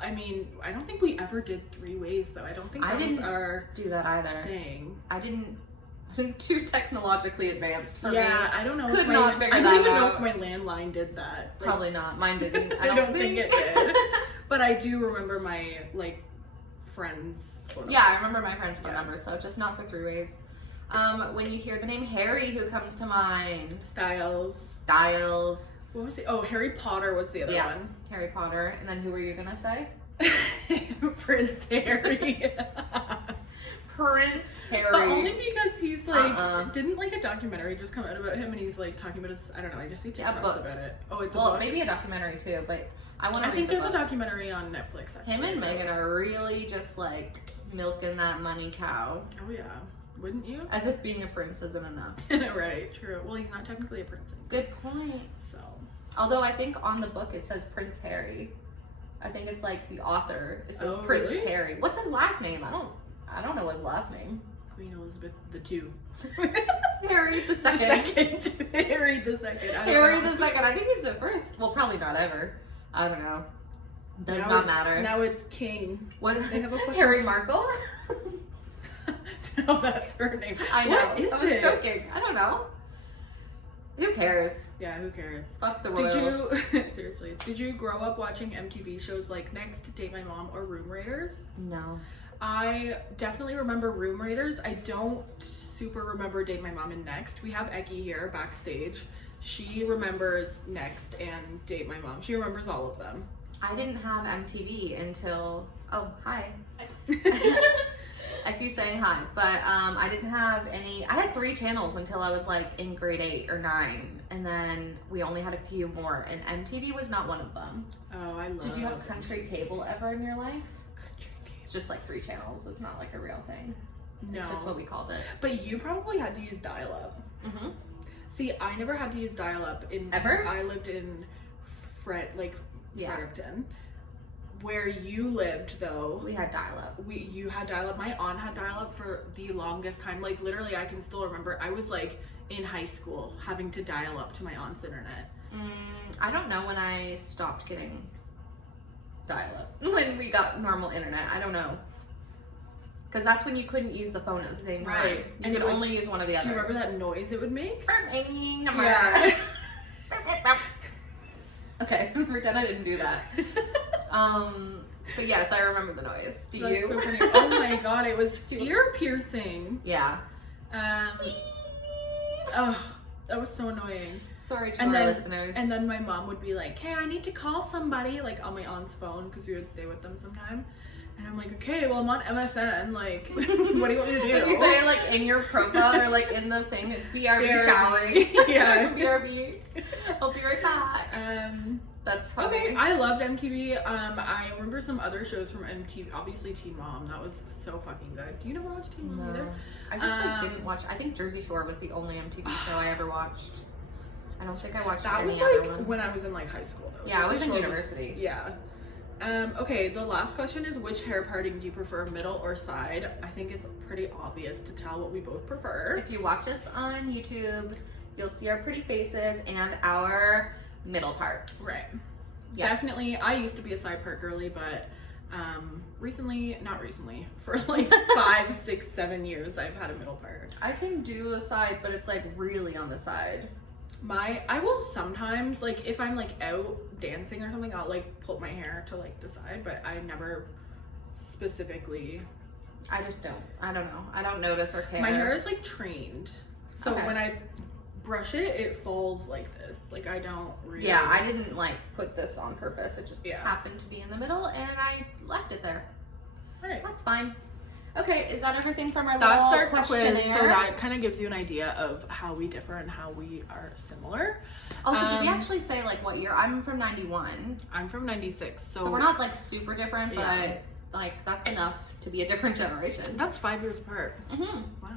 I mean, I don't think we ever did 3 ways, though. I don't think I that was didn't our do that either. thing. I didn't. Too technologically advanced for me. Yeah, I don't know. Could if my, not figure I that don't even know out. if my landline did that. Like, Probably not. Mine didn't. I don't think it did. But I do remember my, like, friends' phone Yeah, I numbers. remember my friend's phone number, so just not for 3 ways. When you hear the name Harry, who comes to mind? Styles. Styles. What was it? Oh, Harry Potter was the other Yeah. one. Harry Potter. And then who were you gonna say? Prince Harry. Prince Harry. But only because he's like, Uh-uh. didn't like a documentary just come out about him and he's like talking about his, I don't know, I just see Yeah, TikToks book. about it. Oh, it's a Well, book? maybe a documentary too, but I want to I read think the there's book. a documentary on Netflix actually. Him and Megan are really just like milking that money cow. Oh yeah. Wouldn't you? As if being a prince isn't enough. Right, true. Well, he's not technically a prince anymore, Good point. so. Although I think on the book it says Prince Harry. I think it's like the author. It says Oh, Prince really? Harry. What's his last name? I don't know his last name. Queen Elizabeth II. Harry the The second. second. Harry the second. I don't Harry know. the second. I think he's the first. Well, probably not ever. I don't know. Does Now not it's- matter. Now it's King. What? They have a fucking- Harry Markle? No, that's her name. I know. What is I was it? joking. I don't know. Who cares? Yeah, who cares? Fuck the Did royals. you seriously? Did you grow up watching MTV shows like Next, Date My Mom, or Room Raiders? No. I definitely remember Room Raiders. I don't super remember Date My Mom and Next. We have Eki here backstage. She remembers Next and Date My Mom. She remembers all of them. I didn't have MTV until, oh, hi. I keep saying hi, but I didn't have any, I had 3 channels until I was like in grade 8 or 9, and then we only had a few more, and MTV was not one of them. Oh, I love. Did you have country cable ever in your life? country cable? It's just like 3 channels, it's not like a real thing. No. It's just what we called it. But you probably had to use dial-up. Mm-hmm. See, I never had to use dial-up Ever? I lived in Yeah. Fredericton. Where you lived, though, We had dial-up. you had dial-up. My aunt had dial-up for the longest time. Like, literally, I can still remember. I was like in high school having to dial up to my aunt's internet. I don't know when I stopped getting dial-up. When we got normal internet, I don't know. Because that's when you couldn't use the phone at the same time. Right. You And could it would- only use one or the other. Do you remember that noise it would make? Yeah. Okay, pretend I didn't do that. But yes, I remember the noise. Do That's you? so funny. Oh my god, it was Do you- ear piercing. Yeah. Oh, that was so annoying. Sorry to And our then, listeners. and then my mom would be like, "Hey, I need to call somebody," like on my aunt's phone because we would stay with them sometime. And I'm like, "Okay, well I'm on MSN. Like, what do you want me to do?" Like you say, like in your profile or like in the thing, BRB showering. Yeah. BRB. I'll be right back. That's funny. Okay, I loved MTV. I remember some other shows from MTV. Obviously, Teen Mom. That was so fucking good. Do you never watch Teen Mom either? I just like didn't watch. I think Jersey Shore was the only MTV show I ever watched. I don't think I watched That any was other like one. when I was in like high school though. Yeah, I was Jersey in Shore university. Yeah. Okay, the last question is which hair parting do you prefer, middle or side? I think it's pretty obvious to tell what we both prefer. If you watch us on YouTube, you'll see our pretty faces and our middle parts. Right. Yeah. Definitely. I used to be a side part girly, but not recently, for like 5, 6, 7 years, I've had a middle part. I can do a side, but it's like really on the side. I will sometimes, like, if I'm like out dancing or something, I'll like pull my hair to like the side, but I never specifically. I just don't. I don't know. I don't notice or care. My hair is like trained, so Okay. when I brush it, it falls like this. Like I don't really. Yeah, I didn't like put this on purpose. It just Yeah. happened to be in the middle, and I left it there. Right. That's fine. Okay, is that everything from our That's little our quiz, questionnaire? so that kind of gives you an idea of how we differ and how we are similar. Also, did we actually say like what year? I'm from 91, I'm from 96, so we're not like super different, Yeah. but like that's enough to be a different generation. That's 5 years apart. Mm-hmm. Wow.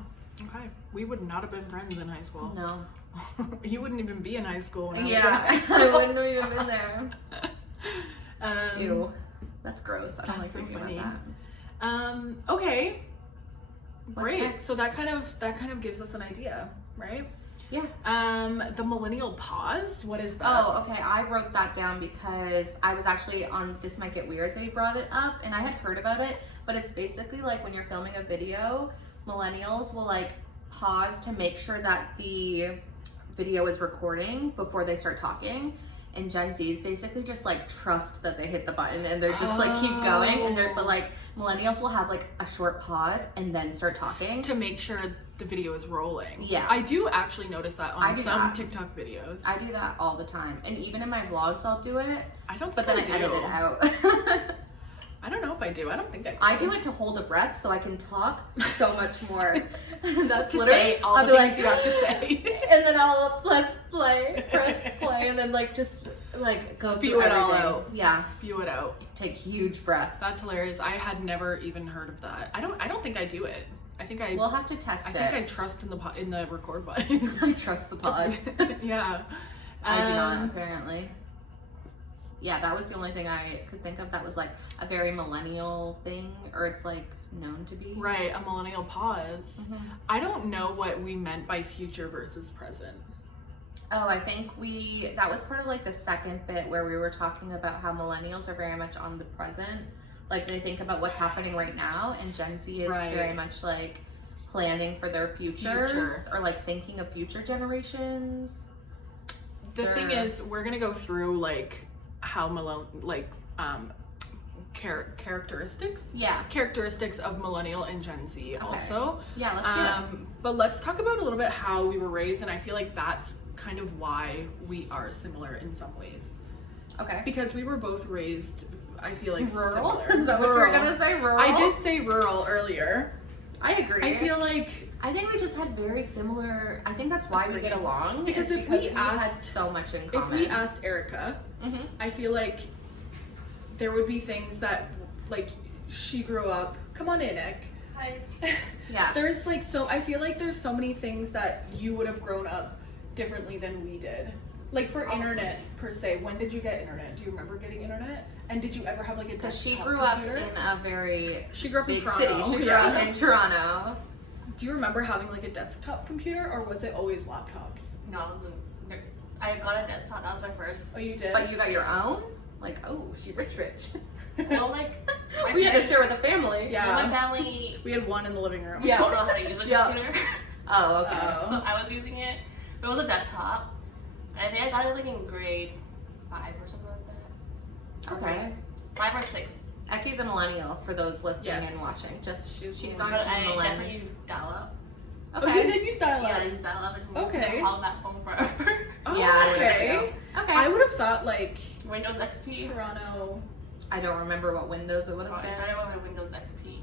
Okay. We would not have been friends in high school. No. You wouldn't even be in high school when I was Yeah, in high school. I wouldn't have even been there. Um, Ew, that's gross. I don't like that's so thinking funny. about that. Okay. What's Great. next? So that kind of gives us an idea, right? Yeah. The millennial pause. What is that? Oh, okay. I wrote that down because I was actually on This Might Get Weird. They brought it up, and I had heard about it, but it's basically like when you're filming a video, millennials will like pause to make sure that the video is recording before they start talking. And Gen Zs basically just like trust that they hit the button and they're just like keep going, and but like millennials will have like a short pause and then start talking To make sure the video is rolling. Yeah. I do actually notice that I on do some that. TikTok videos. I do that all the time, and even in my vlogs I'll do it, I don't but think then I edit do. it out. I don't know if I do. I don't think I do. I do it to hold a breath so I can talk so much more. That's To literally say, all I'll the be things like, you have to say. and then I'll press play, and then like just like go Spew through it all everything. out. Yeah, Spew it out. take huge breaths. That's hilarious. I had never even heard of that. I don't think I do it. I think I We'll have to test I it. think I trust in the record button. I trust the pod. Yeah. I do not, apparently. Yeah, that was the only thing I could think of that was like a very millennial thing, or it's like known to be. Right, a millennial pause. Mhm. I don't know what we meant by future versus present. Oh, I think that was part of like the second bit where we were talking about how millennials are very much on the present. Like they think about what's happening right now, and Gen Z is Right. very much like planning for their futures Future. or like thinking of future generations. The thing Sure. is, we're gonna go through like how characteristics of millennial and Gen Z also. Yeah, let's do it. But let's talk about a little bit how we were raised, and I feel like that's kind of why we are similar in some ways. Okay. Because we were both raised, I feel like, Rural? similar. Is that what you were Rural. gonna say? Rural? I did say rural earlier. I agree. I feel like I think we just had very similar. I think that's why we get along. Because is if because we we asked- had so much in if common. we asked Erica, Mhm. I feel like there would be things that, like, she grew up. Come on in, Nick. Hi. Yeah. There's like I feel like there's so many things that you would have grown up differently than we did. Like for internet per se, when did you get internet? Do you remember getting internet? And did you ever have like a Because she desktop grew up computer? in a very She grew up in big Toronto. city. She grew yeah. up in Toronto. Do you remember having like a desktop computer, or was it always laptops? No, I got a desktop. That was my first. Oh, you did. But you got your own? Like, oh, she rich. Well, like my We had to parents- share with the family. Yeah. My family We had one in the living room. Yeah. don't know how to use a Yeah. computer, Oh, okay. Oh. so I was using it. It was a desktop. And I think I got it like in grade 5 or something like that. Okay. 5 or 6. Eki's a millennial for those listening Yes. and watching. Just She's she's a on But Team I definitely Millennials. used dial-up. Oh, you did use dial-up. Yeah, I used dial-up and Okay. called that phone forever. Oh, Yeah, I would have okay. too. Okay. I would have thought like Windows XP. Toronto. I don't remember what Windows it would Oh, have I been. started with my Windows XP.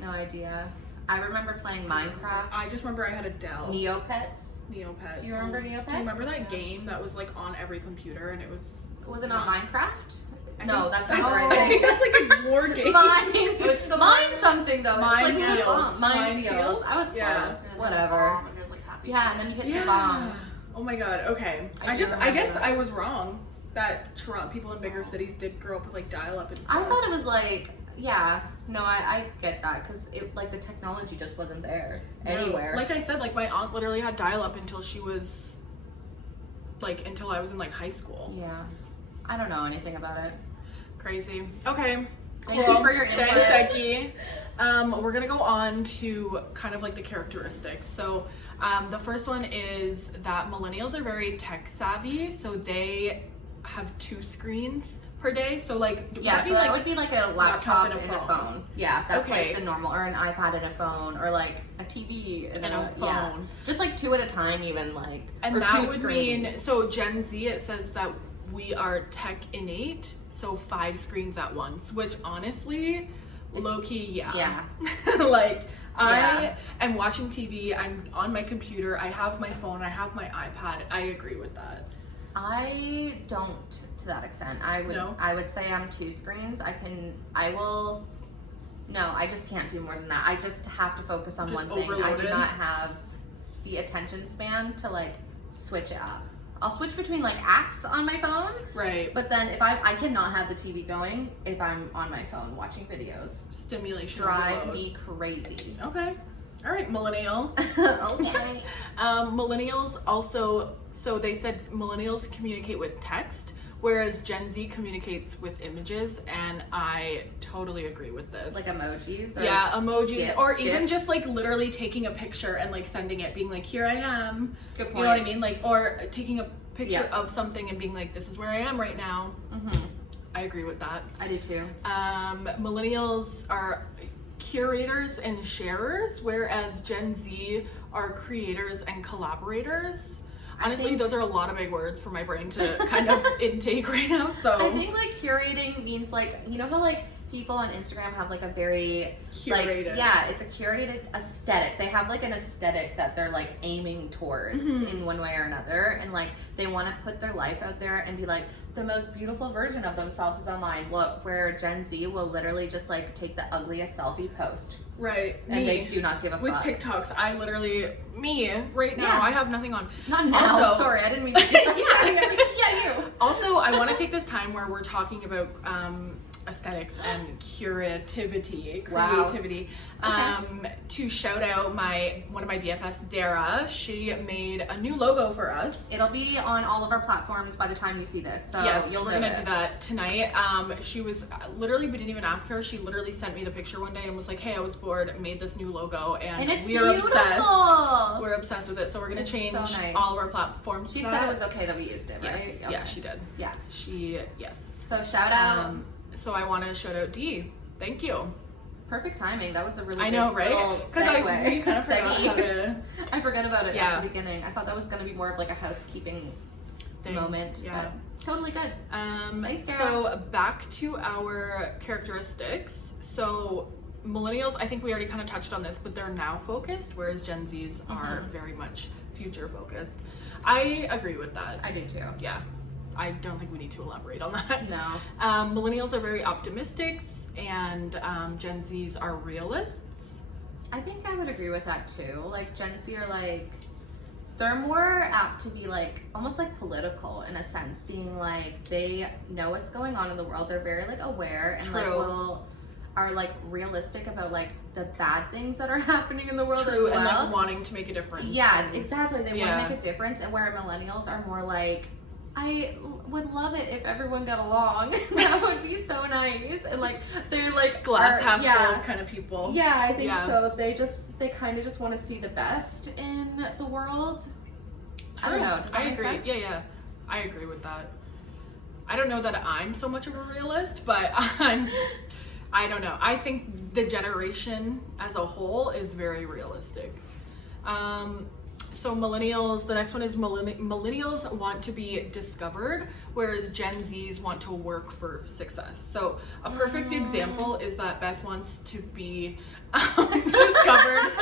No idea. I remember playing Minecraft. I just remember I had a Dell. Neopets. Neopets. Do you remember Neopets? Do you remember that Yeah. game that was like on every computer and it was? Was it on Minecraft? I No, think- that's not No. the right I think thing. that's like a war game. Mine. It's the Mine one- something though. It's like Minefield. Minefield. I was Yeah. close. And Whatever. bomb, and there's, like, happy Yeah, and then you hit the Yeah. bombs. Oh my god. Okay. I I do I remember guess that. I was wrong. That Toronto people in bigger cities did grow up with like dial-up and stuff. I thought it was like, yeah. No, I get that because it like the technology just wasn't there No. anywhere. Like I said, like my aunt literally had dial-up until she was until I was in like high school. Yeah. I don't know anything about it. Crazy. Okay. Thank cool. you for your input. Thanks, Eki. We're gonna go on to kind of like the characteristics. So the first one is that millennials are very tech savvy, so they have 2 screens per day. So like Yeah, so that would be like a laptop and a and a phone. phone. Yeah, that's Okay. like the normal, or an iPad and a phone, or like a TV and, And a yeah. phone. Just like 2 at a time, even like, And or that 2 would screens. mean, so Gen Z, it says that we are tech innate, so 5 screens at once, which honestly, low key, yeah. Like, Yeah. I am watching TV, I'm on my computer, I have my phone, I have my iPad. I agree with that. I don't to that extent. No? I would say I'm 2 screens. No, I just can't do more than that. I just have to focus on Just one thing. I do overloaded? not have the attention span to like switch it up. I'll switch between like apps on my phone, Right. but then if I cannot have the TV going if I'm on my phone watching videos. Stimulation Drive overload. me crazy. Okay. All right, millennial. Okay. Millennials also, so they said millennials communicate with text, whereas Gen Z communicates with images, and I totally agree with this. Like emojis? Or Yeah, emojis, GIFs, or even GIFs. just like literally taking a picture and like sending it, being like, here I am. Good point. You know what I mean? Like, or taking a picture Yeah. of something and being like, this is where I am right now. Mm-hmm. I agree with that. I do too. Millennials are curators and sharers, whereas Gen Z are creators and collaborators. I Honestly, think- those are a lot of big words for my brain to kind of intake right now. So I think like curating means like, you know how like people on Instagram have like a very Curated. like, yeah, it's a curated aesthetic. They have like an aesthetic that they're like aiming towards Mhm. in one way or another, and like they want to put their life out there and be like the most beautiful version of themselves is online. Where Gen Z will literally just like take the ugliest selfie post right, and me. they do not give a With fuck. TikToks, I literally, me, right now, Yeah. I have nothing on. Not now. Also- Sorry, I didn't mean to. yeah, you. Also, I want to take this time where we're talking about aesthetics and creativity, Wow. to shout out one of my BFFs, Dara. She made a new logo for us. It'll be on all of our platforms by the time you see this, so Yes, you'll we're gonna notice. do that tonight. She was literally, we didn't even ask her. She literally sent me the picture one day and was like, "Hey, I was bored, made this new logo, And it's we are beautiful. obsessed. We're obsessed with it, so we're gonna It's change so nice. all of our platforms." She to said that. it was okay that we used it, Yes, right? yeah, Okay. she did. Yeah. Yes. So shout out. So I want to shout out Dee. Thank you. Perfect timing. That was a really I know, good right? little Because segue. we kind of forgot how to. I forgot about it Yeah. at the beginning. I thought that was going to be more of like a housekeeping moment. Yeah. But totally good. Thanks, Sarah. So back to our characteristics. So millennials, I think we already kind of touched on this, but they're now focused, whereas Gen Zs are very much future focused. I agree with that. I do too. Yeah. I don't think we need to elaborate on that. No. Millennials are very optimistic, and Gen Zs are realists. I think I would agree with that too. Like Gen Z are like, they're more apt to be like almost like political in a sense, being like they know what's going on in the world. They're very like aware and like are like realistic about like the bad things that are happening in the world as well. And like wanting to make a difference. Yeah, exactly. They want to make a difference, and where millennials are more like, I would love it if everyone got along. That would be so nice. And like they're like glass half full kind of people. Yeah, I think so. They kind of just want to see the best in the world. True. I don't know. Does that make sense? Yeah. I agree with that. I don't know that I'm so much of a realist, but I don't know. I think the generation as a whole is very realistic. So millennials, the next one is millennials want to be discovered, whereas Gen Zs want to work for success. So a perfect example is that Beth wants to be discovered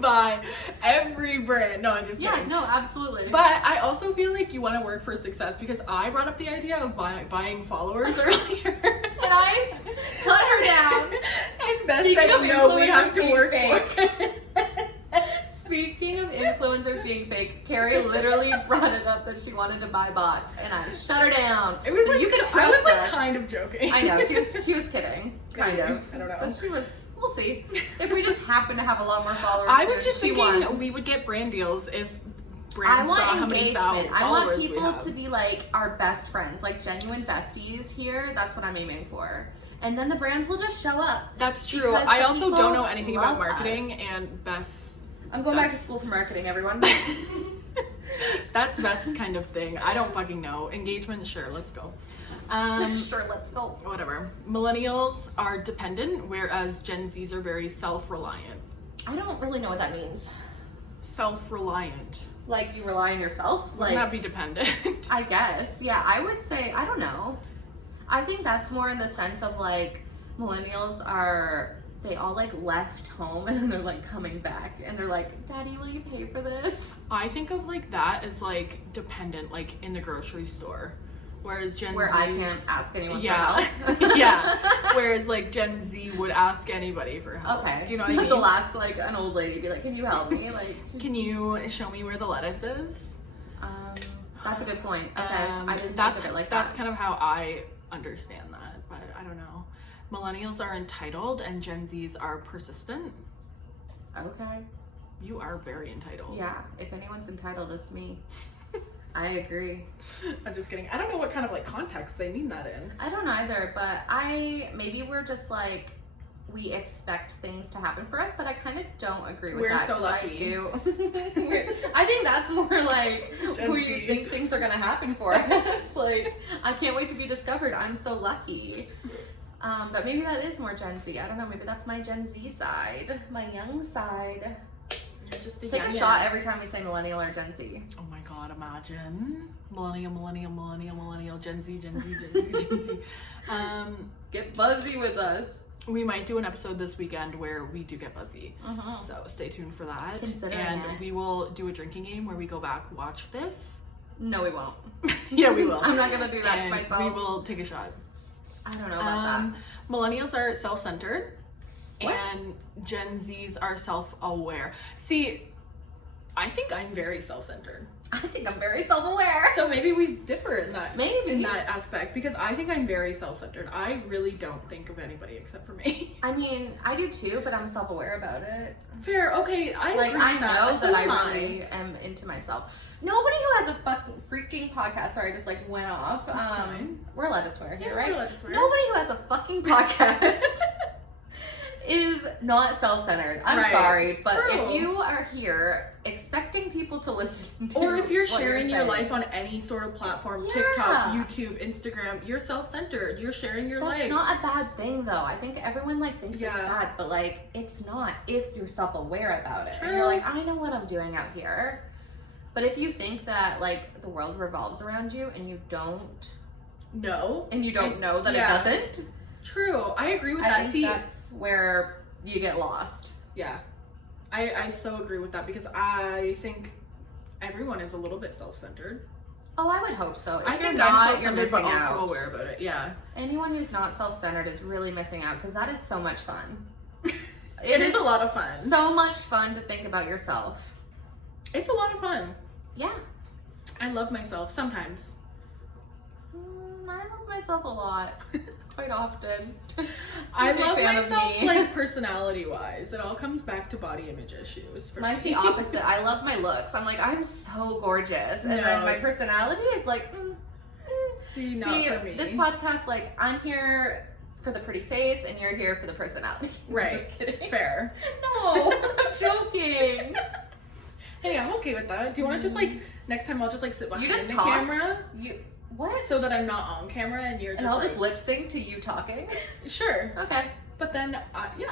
by every brand. No, I'm just kidding. Yeah, no, absolutely. But I also feel like you want to work for success because I brought up the idea of buying followers earlier. And I cut her down. And Beth said, no, we have to work for it. Speaking of influencers being fake, Carrie literally brought it up that she wanted to buy bots, and I shut her down. It was so like, you can trust I was like us. kind of joking. I know, she was kidding. Kind of. I don't know. But she was, we'll see. If we just happen to have a lot more followers I was soon, just she thinking won. we would get brand deals if brands I want saw how many engagement. I followers want we people have. to be like our best friends, like genuine besties here. That's what I'm aiming for. And then the brands will just show up. That's true. Because I the also people don't know anything about love marketing, us. and Beth. I'm going back to school for marketing, everyone. That's Beth's kind of thing. I don't fucking know. Engagement, sure, let's go. Sure, let's go. Whatever. Millennials are dependent, whereas Gen Zs are very self-reliant. I don't really know what that means. Self-reliant. Like you rely on yourself? Like not be dependent. I guess. Yeah, I would say, I don't know. I think that's more in the sense of like millennials are, they all like left home and then they're like coming back and they're like, Daddy, will you pay for this? I think of like that as like dependent, like in the grocery store. Whereas Gen Where Zs, I can't ask anyone for yeah. help. Yeah. Whereas like Gen Z would ask anybody for help. Okay. Do you know what I mean? They'll ask like an old lady, be like, can you help me? Like, can you show me where the lettuce is? That's a good point. Okay. I didn't that's, think of it like that's that. kind of how I understand that, but I don't know. Millennials are entitled and Gen Zs are persistent. Okay. You are very entitled. Yeah, if anyone's entitled, it's me. I agree. I'm just kidding. I don't know what kind of like context they mean that in. I don't either, but maybe we're just like, we expect things to happen for us, but I kind of don't agree with We're that. so lucky. I do. I think that's more like we think things are gonna happen for us. Like, I can't wait to be discovered. I'm so lucky. But maybe that is more Gen Z. I don't know. Maybe that's my Gen Z side, my young side. You're just a Take a shot every time we say millennial or Gen Z. Oh my god, imagine. Millennial, Gen Z, Gen Z, Gen Z, Gen Z. Get buzzy with us. We might do an episode this weekend where we do get buzzy. So stay tuned for that. Considering and we will do a drinking game where we go back, watch this. No, we won't. Yeah, we will. I'm not gonna do that to And myself. we will take a shot. I don't know about that. Millennials are self-centered. What? And Gen Zs are self-aware. See, I think I'm very self-centered. I think I'm very self-aware. So maybe we differ in that Maybe. in that aspect because I think I'm very self-centered. I really don't think of anybody except for me. I mean, I do too, but I'm self-aware about it. Fair, okay, I Like, agree I with know So that I am really am into myself. Nobody who has a fucking freaking podcast, sorry, I just like went off. That's fine. We're allowed to swear here, Yeah, right? we're allowed to swear. Nobody who has a fucking podcast is not self-centered. I'm Right. sorry, but True. if you are here expecting people to listen to Or if you're what sharing your saying, life on any sort of platform, Yeah. TikTok, YouTube, Instagram, you're self-centered. You're sharing your that's life. not a bad thing though. I think everyone like thinks it's Yeah. bad, but like it's not if you're self-aware about it. And True. you're like, I know what I'm doing out here. But if you think that like the world revolves around you and you don't No. know that yeah. it doesn't, True. I agree with I that. think that's where you get lost. Yeah. I so agree with that because I think everyone is a little bit self-centered. Oh, I would hope so. If I you're think not, I'm you're self-centered, but missing also out. aware about it. Yeah. Anyone who's not self-centered is really missing out because that is so much fun. It is a lot of fun. So much fun to think about yourself. It's a lot of fun. Yeah. I love myself sometimes. I love myself a lot. Quite often. I I'm a big love fan of myself me. like personality-wise. It all comes back to body image issues. For Mine's me. the opposite. I love my looks. I'm like, I'm so gorgeous. And then my it's- personality is like, See, not See, for me. this podcast, like, I'm here for the pretty face and you're here for the personality. Right. Just kidding. Fair. No, I'm joking. Hey, I'm okay with that. Do you want to just like next time I'll just like sit behind just the talk? camera What? so that I'm not on camera and you're just And I'll like, just lip sync to you talking? sure. Okay. But then yeah.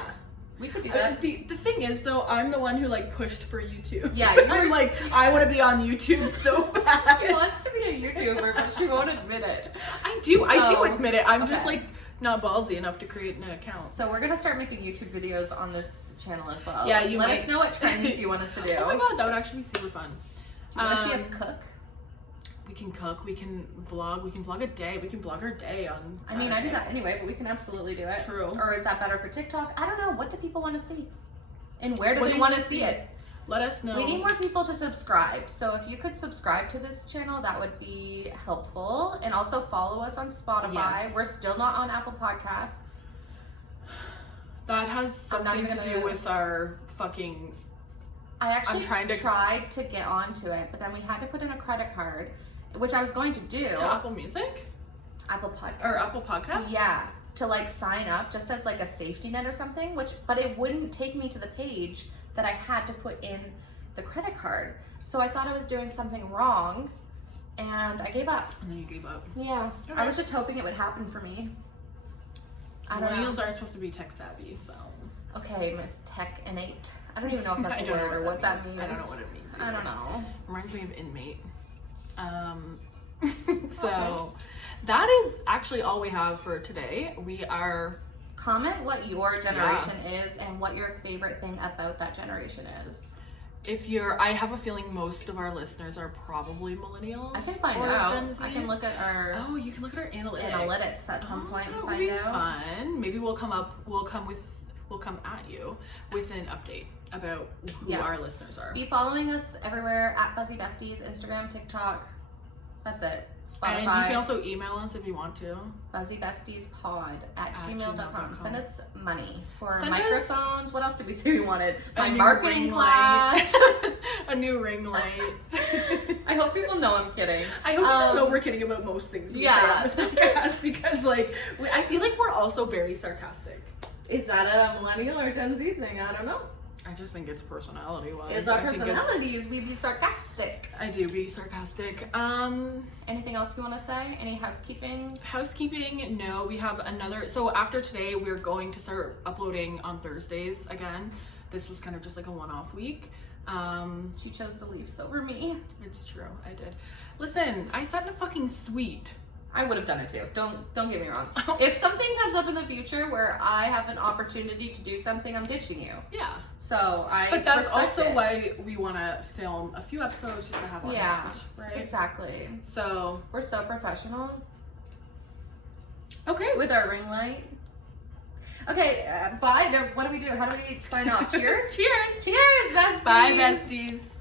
We could do that. The thing is though, I'm the one who like pushed for YouTube. Yeah, you were- I'm like, I want to be on YouTube so bad. She wants to be a YouTuber, but she won't admit it. I do So, admit it. I'm just okay. like not ballsy enough to create an account. So we're gonna start making YouTube videos on this channel as well. Yeah, you Let might. us know what trends you want us to do. Oh my god, that would actually be super fun. Do you want to see us cook? We can cook, we can vlog a day, we can vlog our day on I mean, I do Saturday. that anyway, but we can absolutely do it. True. Or is that better for TikTok? I don't know. What do people want to see? And where do What they do you want to wanna see see? it? Let us know. We need more people to subscribe. So if you could subscribe to this channel, that would be helpful. And also follow us on Spotify. Yes. We're still not on Apple Podcasts. That has I'm not something even to gonna- do with our fucking. I actually trying to- tried to get onto it, but then we had to put in a credit card, which I was going to do. To Apple Music Apple Podcasts. or Apple Podcast. Yeah, to like sign up just as like a safety net or something, but it wouldn't take me to the page that I had to put in the credit card. So I thought I was doing something wrong and I gave up. And then you gave up. Yeah. I Okay. was just hoping it would happen for me. I don't Millennials know. are supposed to be tech savvy, so. Okay, Miss Tech Innate. I don't even know if that's I a don't know word or what that means. I don't know what it means. I don't either. know. Reminds me of inmate. So that is actually all we have for today. We are Comment what your generation is and what your favorite thing about that generation is. I have a feeling most of our listeners are probably millennials. I can find or out. Gen I can Zs. look at our Oh, you can look at our analytics. analytics at some point and that would find be out. fun. Maybe we'll come at you with an update about who Yeah. our listeners are. Be following us everywhere at Buzzy Besties, Instagram, TikTok. That's it. And you Spotify. can also email us if you want to. buzzybestiespod@gmail.com. gmail.com. Send us money for Send us- microphones. What else did we say we wanted? A My new marketing ring class. light. A new ring light. I hope people know I'm kidding. I hope people know we're kidding about most things we yeah, say on this this podcast is- because like I feel like we're also very sarcastic. Is that a millennial or Gen Z thing? I don't know. I just think it's personality wise. It's our personalities. We be sarcastic. I do be sarcastic. Anything else you want to say? Any housekeeping? Housekeeping, no, we have another. So after today, we're going to start uploading on Thursdays again. This was kind of just like a one-off week. She chose the Leafs over me. It's true, I did. Listen, I sat in a fucking suite. I would have done it too. Don't get me wrong. If something comes up in the future where I have an opportunity to do something, I'm ditching you. Yeah. So But that's respect also it. why we want to film a few episodes just to have on Yeah, hand, right? exactly. So, We're so professional okay. with our ring light. Okay, bye. What do we do? How do we sign off? Cheers. Cheers. Cheers, besties. Bye, besties.